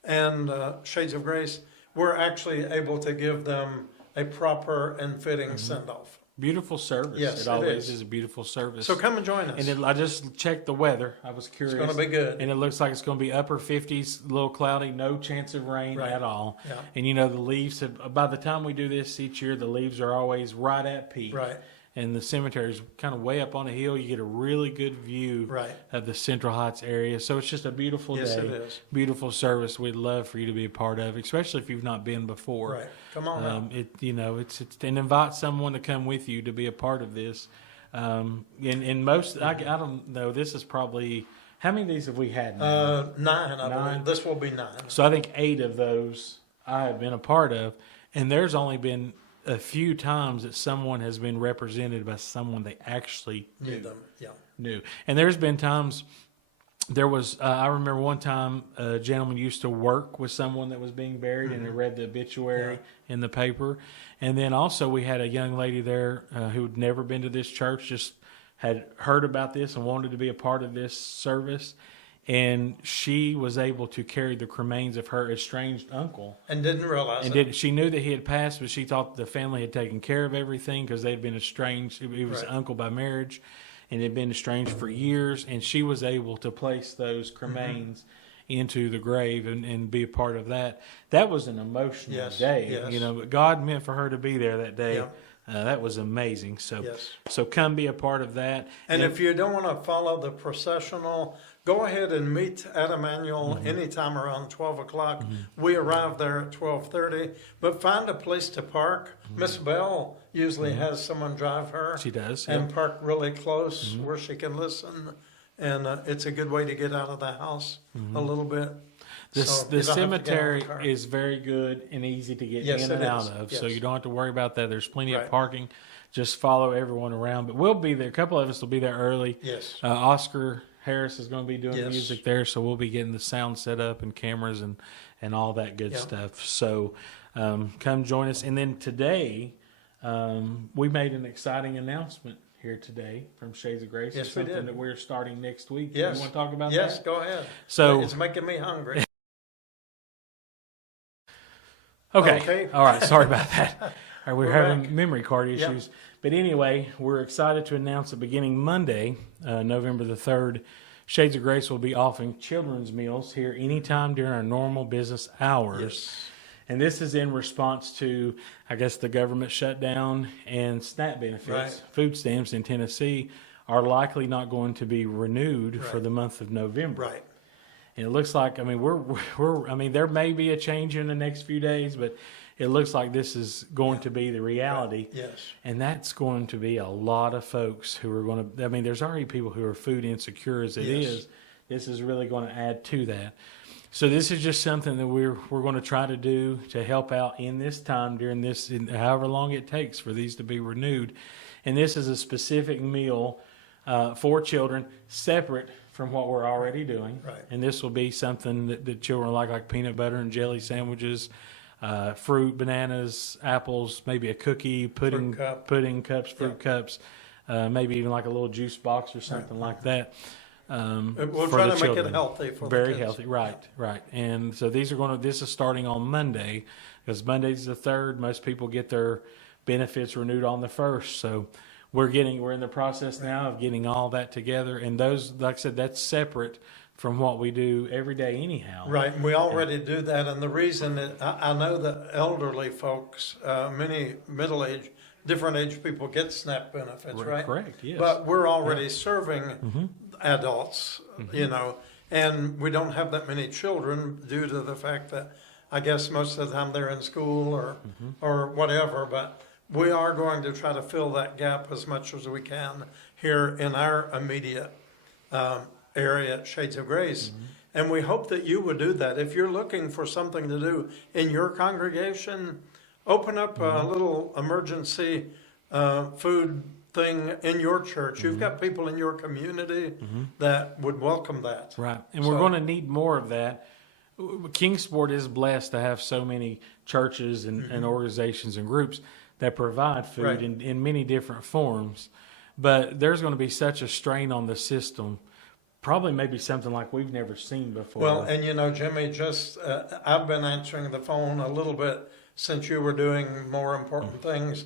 and Shades of Grace, we're actually able to give them a proper and fitting send-off. Beautiful service. Yes, it it always is. is a beautiful service. So come and join us. And I just checked the weather. I was curious. It's going to be good. And it looks like it's going to be upper 50s, a little cloudy, no chance of rain Right. at all. Yeah. And you know, the leaves have, by the time we do this each year, the leaves are always right at peak. Right. And the cemetery is kind of way up on a hill. You get a really good view Right. of the Central Heights area. So it's just a beautiful Yes, day. it is. Beautiful service we'd love for you to be a part of, especially if you've not been before. Right. Come on out. It's and invite someone to come with you to be a part of this. And most, I don't know, this is probably, how many of these have we had now? 9, I Nine. believe. This will be 9. So I think 8 of those I have been a part of, and there's only been a few times that someone has been represented by someone they actually Knew them. Yeah. knew. And there's been times, there was, I remember one time a gentleman used to work with someone that was being buried and had read the obituary in the paper. And then also we had a young lady there who had never been to this church, just had heard about this and wanted to be a part of this service. And she was able to carry the remains of her estranged uncle. And didn't realize it. She knew that he had passed, but she thought the family had taken care of everything because they had been estranged. He was Right. uncle by marriage and had been estranged for years. And she was able to place those remains into the grave and be a part of that. That was an emotional Yes, day, yes. but God meant for her to be there that day. Yeah. That was amazing. So, Yes. so come be a part of that. And if you don't want to follow the processional, go ahead and meet at Emmanuel anytime around 12 o'clock. We arrive there at 12:30, but find a place to park. Miss Bell usually has someone drive her. She does, And park really close where she can listen. And it's a good way to get out of the house a little bit. The So you don't have to get out of cemetery the car. is very good and easy to get Yes, in and it out is. of, Yes. so you don't have to worry about that. There's plenty of Right. parking. Just follow everyone around. But we'll be there. A couple of us will be there early. Yes. Oscar Harris is going to be doing Yes. music there, so we'll be getting the sound set up and cameras and all that good Yeah. stuff. So come join us. And then today, we made an exciting announcement here today from Shades of Grace. Yes, It's we something did. that we're starting next week. Yes. You want to talk about Yes, that? go ahead. So It's making me hungry. Okay. Okay. All right. Sorry about that. All right, we're having back. memory card Yep. issues. But anyway, we're excited to announce that beginning Monday, November the 3rd, Shades of Grace will be offering children's meals here anytime during our normal business hours. Yes. And this is in response to, I guess, the government shutdown and SNAP benefits. Right. Food stamps in Tennessee are likely not going to be renewed for Right. the month of November. Right. And it looks like, I mean, there may be a change in the next few days, but it looks like this is going to be the reality. Yes. And that's going to be a lot of folks who are going to, I mean, there's already people who are food insecure as it Yes. is. This is really going to add to that. So this is just something that we're going to try to do to help out in this time during this, however long it takes for these to be renewed. And this is a specific meal for children, separate from what we're already doing. Right. And this will be something that the children like peanut butter and jelly sandwiches, fruit, bananas, apples, maybe a cookie, pudding cups, fruit cups, maybe even like a little juice box or something like that. We'll for try the to make it children. healthy for the Very kids. healthy, right. And so this is starting on Monday, because Monday's the 3rd. Most people get their benefits renewed on the 1st. So we're in the process now of getting all that together. And those, like I said, that's separate from what we do every day anyhow. Right, and we already do that, and the reason that I know that elderly folks, many middle-aged, different age people get SNAP benefits, right? Correct, yes. But we're already serving adults, and we don't have that many children due to the fact that I guess most of the time they're in school or whatever, but we are going to try to fill that gap as much as we can here in our immediate area at Shades of Grace. And we hope that you would do that. If you're looking for something to do in your congregation, open up a little emergency food thing in your church. You've got people in your community that would welcome that. Right. And we're So- going to need more of that. Kingsport is blessed to have so many churches and organizations and groups that provide food Right. in many different forms. But there's going to be such a strain on the system probably maybe something like we've never seen before. Well, and you know, Jimmy, just I've been answering the phone a little bit since you were doing more important things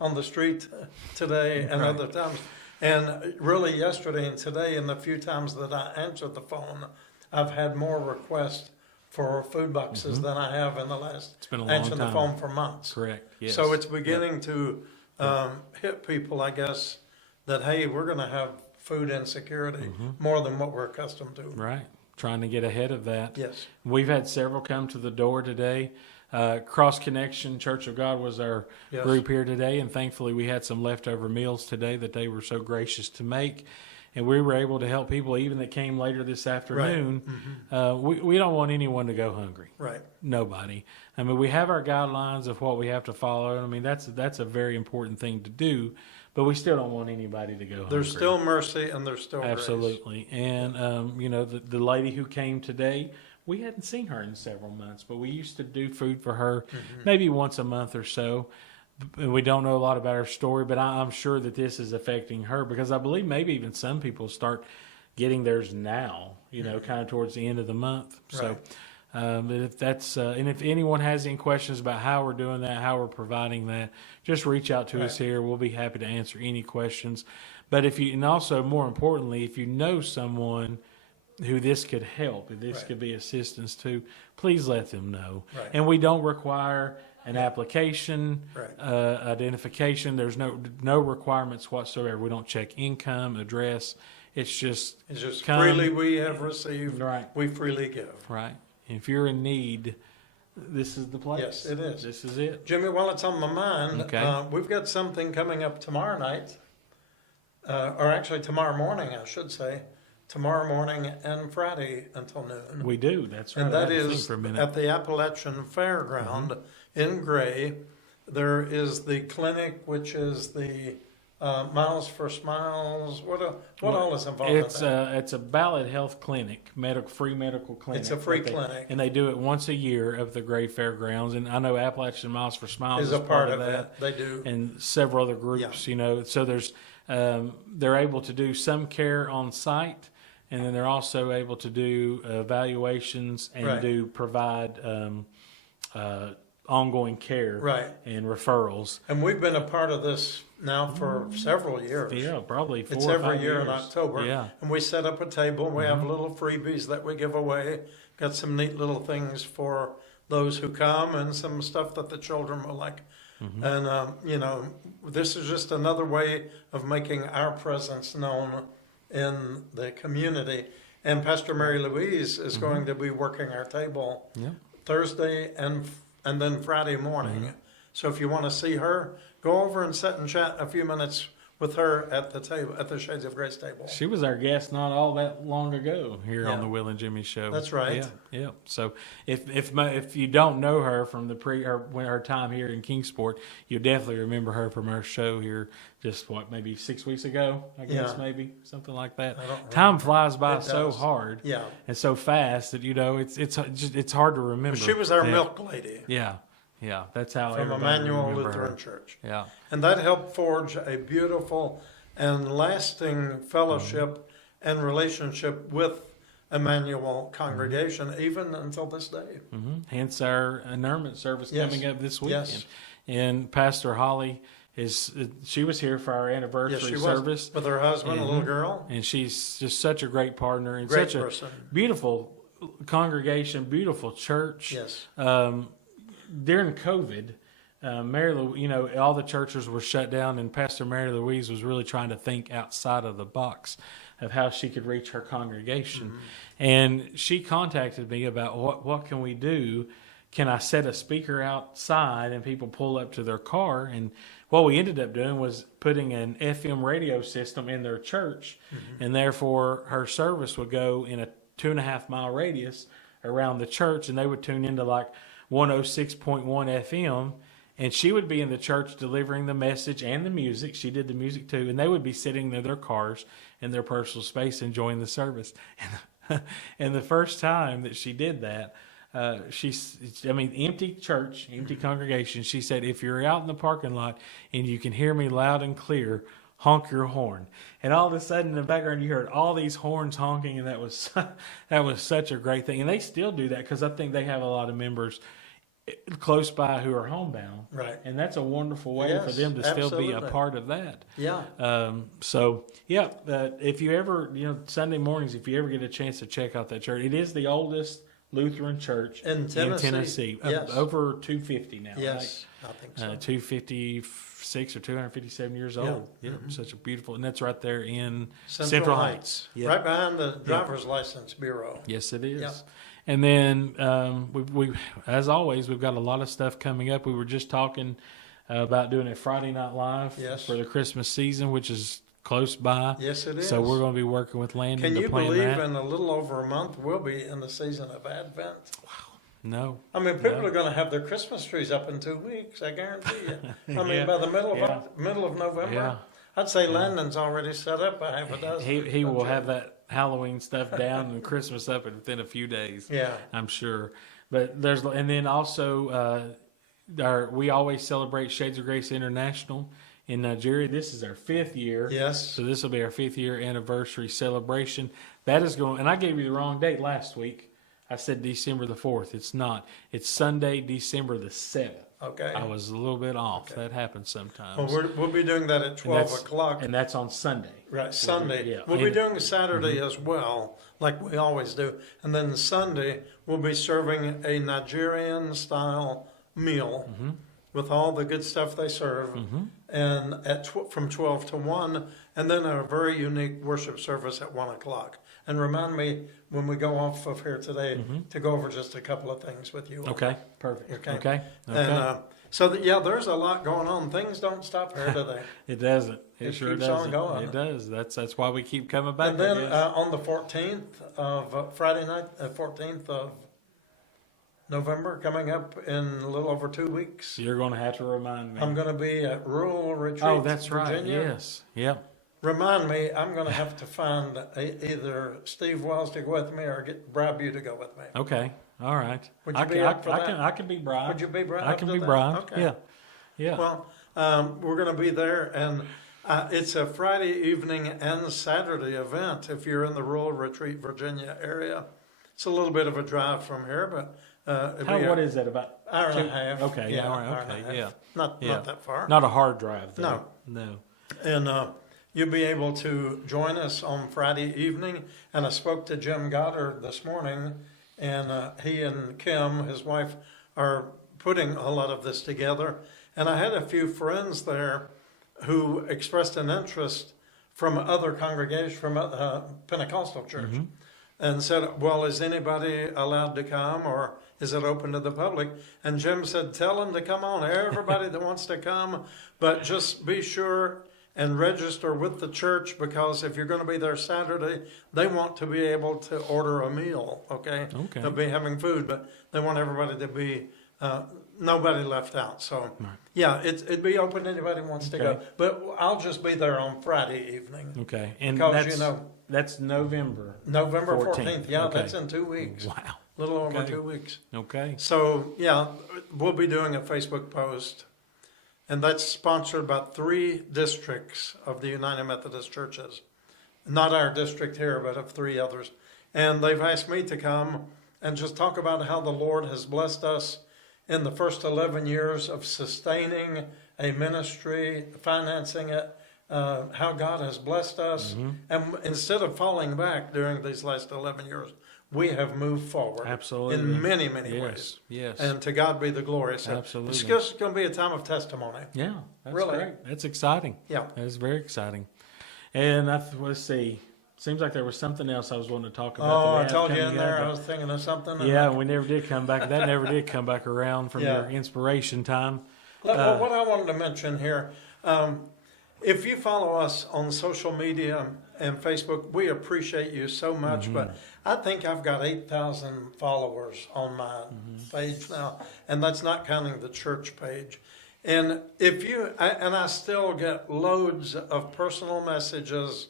on the street today and Right. other times. And really yesterday and today, and the few times that I answered the phone, I've had more requests for food boxes than I have in the last It's been a long answering the time. phone for months. Correct. Yes. So it's beginning to hit people, I guess, that, hey, we're going to have food insecurity more than what we're accustomed to. Right. Trying to get ahead of that. Yes. We've had several come to the door today. Cross Connection Church of God was our Yes. group here today, and thankfully we had some leftover meals today that they were so gracious to make, and we were able to help people even that came later this afternoon. We don't want anyone to go hungry. Right. Nobody. I mean, we have our guidelines of what we have to follow. I mean, that's a very important thing to do, but we still don't want anybody to go hungry. There's still mercy and there's still grace. Absolutely. And, you know, the lady who came today, we hadn't seen her in several months, but we used to do food for her maybe once a month or so. And we don't know a lot about her story, but I'm sure that this is affecting her because I believe maybe even some people start getting theirs now, you know, kind of towards the end of the month. So, but if that's, and if anyone has any questions about how we're doing that, how we're providing that, just reach out to us here. We'll be happy to answer any questions. But if you, and also more importantly, if you know someone who this could help, if this could be assistance to, please let them know. Right. And we don't require an application, identification. There's no requirements whatsoever. We don't check income, address. It's just come, freely we have received, Right. we freely give. Right. If you're in need, this is the place. Yes, it is. This is it. Jimmy, while it's on my mind, Okay. we've got something coming up tomorrow night, or actually tomorrow morning, I should say. Tomorrow morning and Friday until noon. We do. That's right. And that I hadn't is seen for a minute. at the Appalachian Fairground in Gray. There is the clinic, which is the Miles for Smiles. What all is involved in that? It's a Ballad Health Clinic, free medical clinic. It's a free that they- clinic. and they do it once a year of the Gray Fairgrounds. And I know Appalachian Miles for Smiles Is a part of that. They do. and several other groups. You know, so there's they're able to do some care on site, and then they're also able to do evaluations and provide ongoing care Right. and referrals. And we've been a part of this now for several years. Yeah, probably 4 It's or every 5 year in years. October. Yeah. And we set up a table. We have little freebies that we give away. Got some neat little things for those who come and some stuff that the children will like. And, you know, this is just another way of making our presence known in the community. And Pastor Mary Louise is going to be working our table Yeah. Thursday and then Friday morning. So if you want to see her, go over and sit and chat a few minutes with her at the table, at the Shades of Grace table. She was our guest not all that long ago here on Yeah. the Will and Jimmy show. That's right. Yeah, yeah. So if you don't know her from her time here in Kingsport, you'll definitely remember her from our show here. Just maybe 6 weeks ago, I guess, Yeah. maybe something like that. I don't Time flies by It so does. hard Yeah. and so fast that it's hard to remember. She was our that. milk lady Yeah, yeah. That's how from everybody Emmanuel remember Lutheran her. Church. Yeah. And that helped forge a beautiful and lasting fellowship and relationship with Emmanuel congregation, even until this day. Hence our annulment service Yes. coming up this weekend. Yes. And Pastor Holly she was here for our Yes, anniversary she service. was with her husband, a little girl. And she's just such a great partner and Great such person. a beautiful congregation, beautiful church. Yes. During COVID, Mary Lou, you know, all the churches were shut down, and Pastor Mary Louise was really trying to think outside of the box of how she could reach her congregation. And she contacted me about what can we do? Can I set a speaker outside and people pull up to their car? And what we ended up doing was putting an FM radio system in their church, and therefore her service would go in a 2.5 mile radius around the church, and they would tune into like 106.1 FM, and she would be in the church delivering the message and the music. She did the music too, and they would be sitting in their cars in their personal space enjoying the service. And the first time that she did that, empty church, empty congregation. She said, if you're out in the parking lot and you can hear me loud and clear, honk your horn. And all of a sudden in the background you heard all these horns honking, and that was such a great thing. And they still do that because I think they have a lot of members close by who are homebound. Right. And that's a wonderful way for them to still be a part of that. Yeah. If you ever, Sunday mornings, if you ever get a chance to check out that church, it is the oldest Lutheran church in Tennessee. Yes. Over 250 now. Yes, right? I think so. 256 or 257 years old. Yeah, such a beautiful, and that's right there in Central Heights. Yep. Right behind the driver's license bureau. Yes, it is. Yep. And then we, as always, we've got a lot of stuff coming up. We were just talking about doing a Friday Night Live for the Christmas season, which is close by. Yes, it is. So we're going to be working with Landon to plan that. Can you believe in a little over a month we'll be in the season of Advent? Wow. No. I mean, people are going to have their Christmas trees up in 2 weeks, I guarantee you. I mean, by the middle of November, I'd say Landon's already set up a half a dozen. He will have that Halloween stuff down and Christmas up within a few days. Yeah. I'm sure. But and then also, we always celebrate Shades of Grace International in Nigeria. This is our 5th year. Yes. So this will be our 5th year anniversary celebration. That is going, and I gave you the wrong date last week. I said December the 4th. It's not. It's Sunday, December the 7th. Okay. I was a little bit off. Okay. That happens sometimes. Well, we'll be doing that at 12 o'clock. And that's on Sunday. Right, Sunday. We'll be doing Saturday as well, like we always do. And then Sunday, we'll be serving a Nigerian-style meal with all the good stuff they serve, and from 12 to 1, and then a very unique worship service at 1 o'clock. And remind me when we go off of here today to go over just a couple of things with you. Okay, perfect. Okay. And there's a lot going on. Things don't stop here, do they? It doesn't. It sure keeps doesn't. On going. It does. That's why we keep coming back. And then on the 14th of Friday night, 14th of November, coming up in a little over 2 weeks. You're going to have to remind me. I'm going to be at Rural Retreat, Oh, that's Virginia. right. Yes. Yep. Remind me, I'm going to have to find either Steve Wells to go with me or bribe you to go with me. Okay. All right. Would you be up for that? I can be bribed. Would you be bribed? I can be bribed. Okay. Yeah. Yeah. Well, we're going to be there, and it's a Friday evening and Saturday event if you're in the Rural Retreat, Virginia area. It's a little bit of a drive from here, but what is that, about hour and a half? Okay. Yeah, hour and a half. Not that far. Not a hard drive, though. No. And you'll be able to join us on Friday evening. And I spoke to Jim Goddard this morning, and he and Kim, his wife, are putting a lot of this together. And I had a few friends there who expressed an interest from other congregations, from Pentecostal church, and said, well, is anybody allowed to come, or is it open to the public? And Jim said, tell them to come on, everybody that wants to come, but just be sure and register with the church, because if you're going to be there Saturday, they want to be able to order a meal, okay? They'll be having food, but they want everybody to be, nobody left out. So, it'd be open to anybody who wants to go. But I'll just be there on Friday evening. Okay. And because, that's November 14th. Yeah, that's in 2 weeks. Wow. A little over 2 weeks. Okay. So, we'll be doing a Facebook post. And that's sponsored by 3 districts of the United Methodist Churches. Not our district here, but of 3 others. And they've asked me to come and just talk about how the Lord has blessed us in the first 11 years of sustaining a ministry, financing it, how God has blessed us. And instead of falling back during these last 11 years, we have moved forward. Absolutely. In many, many ways. Yes. And to God be the glory. So absolutely. It's just going to be a time of testimony. Yeah. That's really great. That's exciting. Yeah. That is very exciting. And let's see. Seems like there was something else I was wanting to talk about. Oh, I told you in there I was thinking of something. Yeah, we never did come back. That never did come back around from your inspiration time. What I wanted to mention here, if you follow us on social media and Facebook, we appreciate you so much. But I think I've got 8,000 followers on my page now, and that's not counting the church page. And I still get loads of personal messages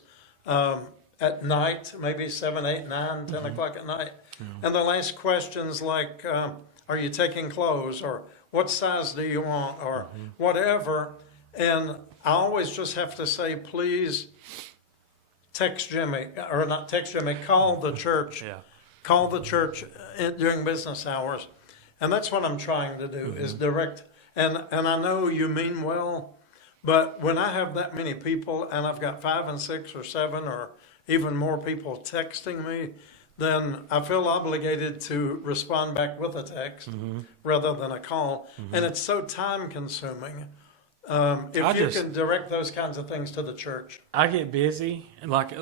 at night, maybe 7, 8, 9, 10 o'clock at night. And they'll ask questions like, are you taking clothes? Or what size do you want? Or whatever. And I always just have to say, please text Jimmy, or not text Jimmy, call the church. Yeah. Call the church during business hours. And that's what I'm trying to do, is direct. And I know you mean well, but when I have that many people and I've got 5 and 6 or 7 or even more people texting me, then I feel obligated to respond back with a text rather than a call. And it's so time consuming. If you can direct those kinds of things to the church. I get busy, and like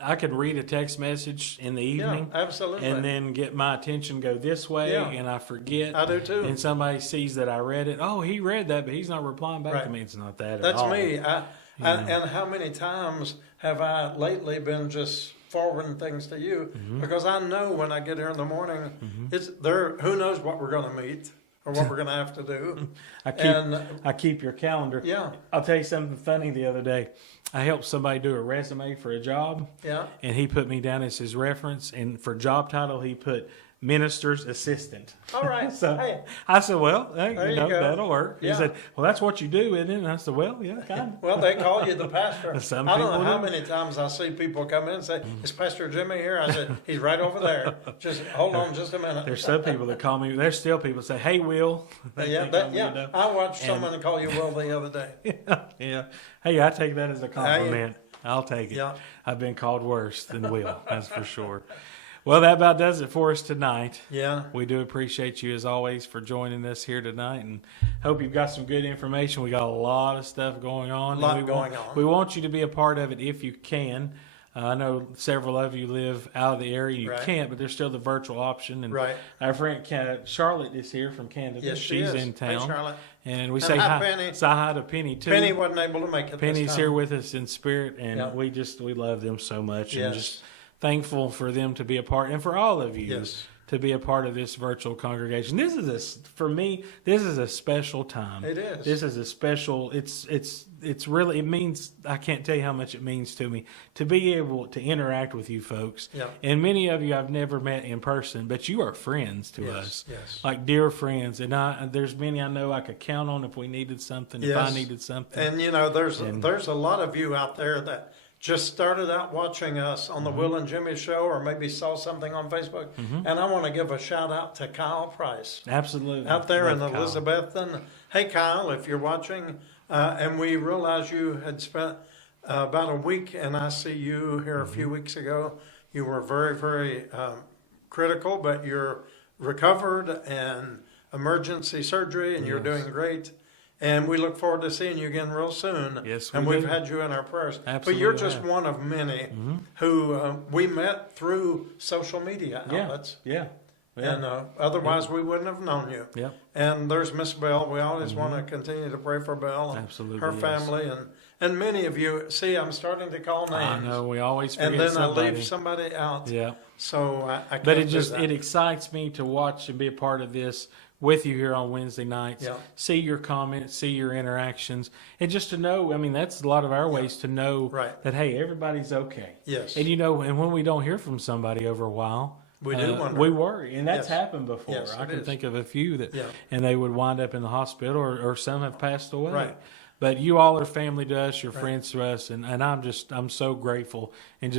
I could read a text message in the evening, Yeah, absolutely. and then get my attention go this way, Yeah. and I forget. I do too. And somebody sees that I read it. Oh, he read that, but he's not replying back to Right. me. It's not that That's at all. me. And how many times have I lately been just forwarding things to you? Because I know when I get here in the morning, it's there. Who knows what we're going to meet or what we're going to have to do? I keep your calendar. Yeah. I'll tell you something funny. The other day, I helped somebody do a resume for a job. Yeah. And he put me down as his reference, and for job title, he put minister's assistant. All right. So Hey. I said, well, hey, There you you know, go. that'll work. Yeah. He said, well, that's what you do, isn't it? And I said, well, yeah, kind of. Well, they call you the pastor. Some I don't know people how do. many times I see people come in and say, "Is Pastor Jimmy here?" I said, "He's right over there. Just hold on just a minute." There's some people that call me. There's still people that say, hey, Will. Yeah. I watched someone call you Will the other day. Yeah. Hey, I take that as a compliment. I'll take it. Yeah. I've been called worse than Will, that's for sure. Well, that about does it for us tonight. Yeah. We do appreciate you, as always, for joining us here tonight, and hope you've got some good information. We got a lot of stuff going on. We want you to be a part of it if you can. I know several of you live out of the area. You Right. can't, but there's still the virtual option. And Right. our friend Charlotte is here from Canada. Yes, she She's is. in Hey, town. Charlotte. And we And say hi, hi, Penny. say hi to Penny, too. Penny wasn't able to make it. Penny's this time. here with us in spirit, and Yeah. we love them so much, and Yes. just thankful for them to be a part, and for all of you Yes. to be a part of this virtual congregation. This is for me. This is a special time. It is. This is a special. It's really. It means, I can't tell you how much it means to me to be able to interact with you folks. Yeah. And many of you I've never met in person, but you are friends to Yes, us. yes. Like dear friends, and there's many I know I could count on if we needed something. If I Yes. needed something. And you know, there's a lot of you out there that just started out watching us on the Will and Jimmy show, or maybe saw something on Facebook. And I want to give a shout out to Kyle Price Absolutely. out there in Love Kyle. Elizabethton. Hey, Kyle, if you're watching, and we realized you had spent about a week in ICU here a few weeks ago. You were very, very critical, but you're recovered and emergency surgery, and you're doing great. And we look forward to seeing you again real soon. Yes, and we we've do. had you in our prayers. Absolutely But you're just have. one of many who we met through social media outlets. Yeah. And otherwise, we wouldn't have known you. Yeah. And there's Miss Bell. We always want to continue to pray for Bell and Absolutely, her yes. family. And many of you, see, I'm starting to call names. I know we always forget And then somebody. I leave somebody out. Yeah. So I can't But it do just that. it excites me to watch and be a part of this with you here on Wednesday nights. Yeah. See your comments, see your interactions, and just to know. I mean, that's a lot of our ways to know Right. that hey, everybody's okay. Yes. And and when we don't hear from somebody over a while. We do wonder. We worry, and that's Yes. happened before. Yes, I it can is. think of a few that, Yeah. and they would wind up in the hospital, or some have passed away. Right. But you all are family to us, you're friends to us, and I'm so grateful, and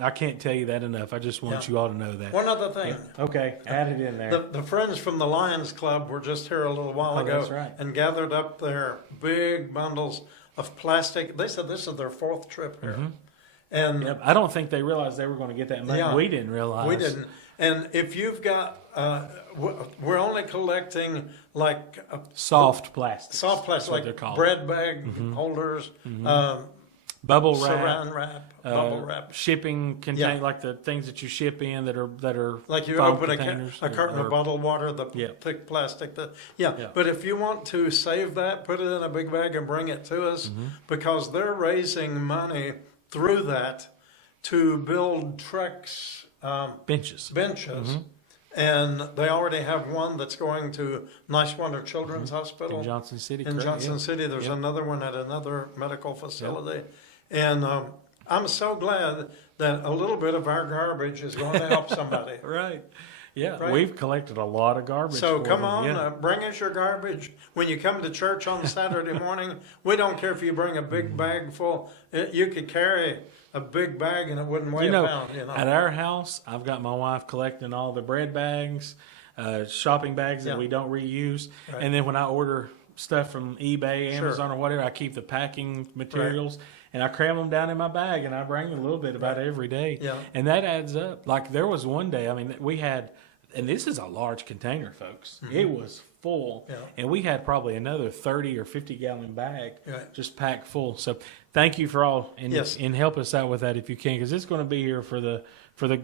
I can't tell you that enough. I just want Yeah. you all to know that. One other thing. Okay, add it in there. The friends from the Lions Club were just here a little while Oh, ago that's right. and gathered up their big bundles of plastic. They said this is their 4th trip here. And Yep. I don't think they realized they were going to get that money. Yeah. We didn't realize. we didn't. And if you've got, we're only collecting like Soft plastic. soft plastic, what they're like called. bread bag holders, Bubble wrap. saran wrap, bubble wrap. Shipping contain Yeah. like the things that you ship in that are Like you foam open containers a carton or- of bottled water, the Yeah. thick plastic. Yeah. But if you want to save that, put it in a big bag and bring it to us, because they're raising money through that to build Trex benches. benches. And they already have one that's going to Nice Wonder Children's Hospital In Johnson City. in correct? Johnson Yeah. City. There's another one at another medical facility. And I'm so glad that a little bit of our garbage is going to help somebody. Right. Yeah, Right. we've collected a lot of garbage. So for come them, on, yeah. bring us your garbage. When you come to church on Saturday morning, we don't care if you bring a big bag full. You could carry a big bag and it wouldn't weigh You a know, pound. You know, at our house, I've got my wife collecting all the bread bags, shopping bags that Yeah. we don't reuse. Right. And then when I order stuff from eBay, Sure. Amazon, or whatever, I keep the packing materials and I cram them down in my bag and I bring a little bit about every day. Yeah. And that adds up. Like there was one day, I mean, we had, and this is a large container, folks. It was full. Mm-hmm. Yeah. And we had probably another 30 or 50 gallon bag Right. just packed full. So thank you for all, and, Yes. and help us out with that if you can, because it's going to be here for the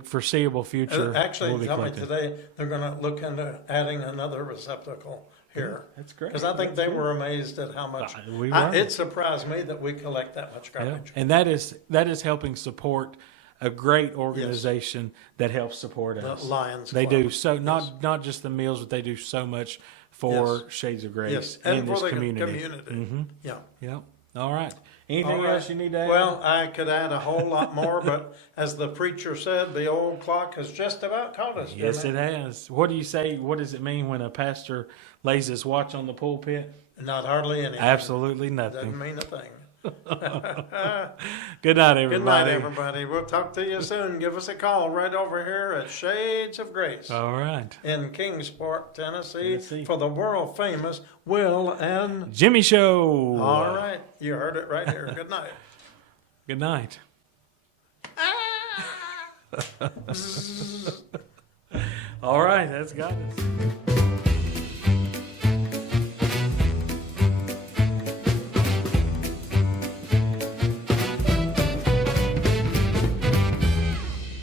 foreseeable future. Actually, We'll be tell me collecting. today they're going to look into adding another receptacle here. That's great. Because I think That's they good. were amazed at how much. We were. It surprised me that we collect that much Yeah. garbage. And that is helping support a great organization that helps support The us. Lions They Club. do so not just the meals, but they do so much for Shades of Grace Yes, and and for this the community. community. hmm Yeah. Yeah. All right. Anything All right. else you need to add? Well, I could add a whole lot more, but as the preacher said, the old clock has just about caught us. yes, didn't it has. What do you say? What does it mean when a pastor lays his watch on the pulpit? Not hardly anything. Absolutely Doesn't nothing. mean a thing. Good night, everybody. Good night, everybody. We'll talk to you soon. Give us a call right over here at Shades of Grace All right. in Kingsport, Tennessee, Tennessee. for the world famous Will and. Jimmy Show. All right, you heard it right here. Good night. Good night. All right, that's got it.